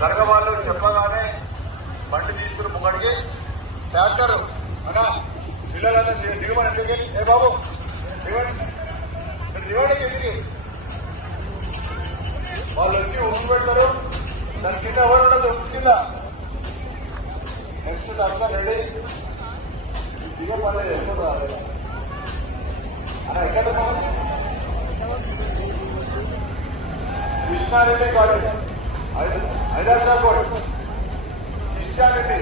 జరగవాళ్ళు చెప్పగానే బండి తీసుకుని ముంగడికి ట్రాక్టర్ అన్నా పిల్లలంతా దిగమని ఎందుకు ఏ బాబు దిగండి ఎదిగి వాళ్ళు వచ్చి ఉప్పు పెడతారు దాని కింద ఎవరు ఉండదు ఉప్పు కింద నెక్స్ట్ అంతా రెడీ దిగపడలేదు ఎప్పుడు రాలేదు అలా ఎక్కడ కృష్ణారెడ్డి కాలేజ్ హైదరాబాద్ కోట్ కృష్ణారెడ్డి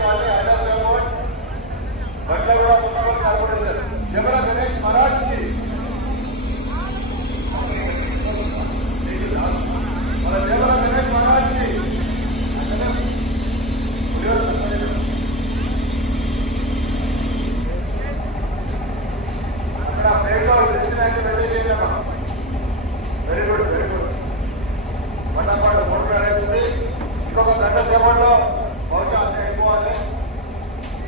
కాలనీ హైదరాబాద్ కోట్ బట్ల కూడా పుస్తకాలు కనబడలేదు జమరా గణేష్ మహారాజ్ మన జమరా గణేష్ మహారాజ్ అక్కడ ప్లేట్లో తెచ్చినట్టు పెట్టేసేమా వెరీ గుడ్ మండపాడు ఫోటో అనేది ఇంకొక గంట సేపట్లో బహుశా అంత ఎక్కువ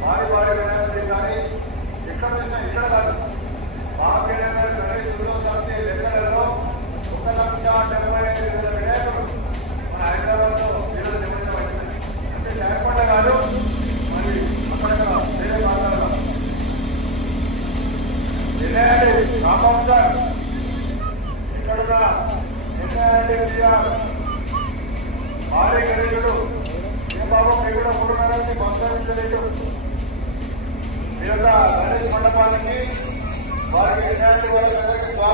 భారీ వినాయకుడి కానీ ఎక్కడ చూసినా ఇక్కడ కాదు మాకేమైనా సంస్థ లెక్కలలో 1,75,000 వినాయకులు మన హైదరాబాద్ లో ఈరోజు నిర్మించబడింది అంటే జయకొండ కాదు మరి అక్కడ వేరే ప్రాంతాలలో వినాయకుడి కాంపౌండర్ ఇక్కడున్న భారీ గణేశుడు ఏ బాబు మీరు కూడా మూడున్నరకి కొనసాగించలేదు ఈ యొక్క గణేష్ మండపానికి వారికి వాళ్ళకి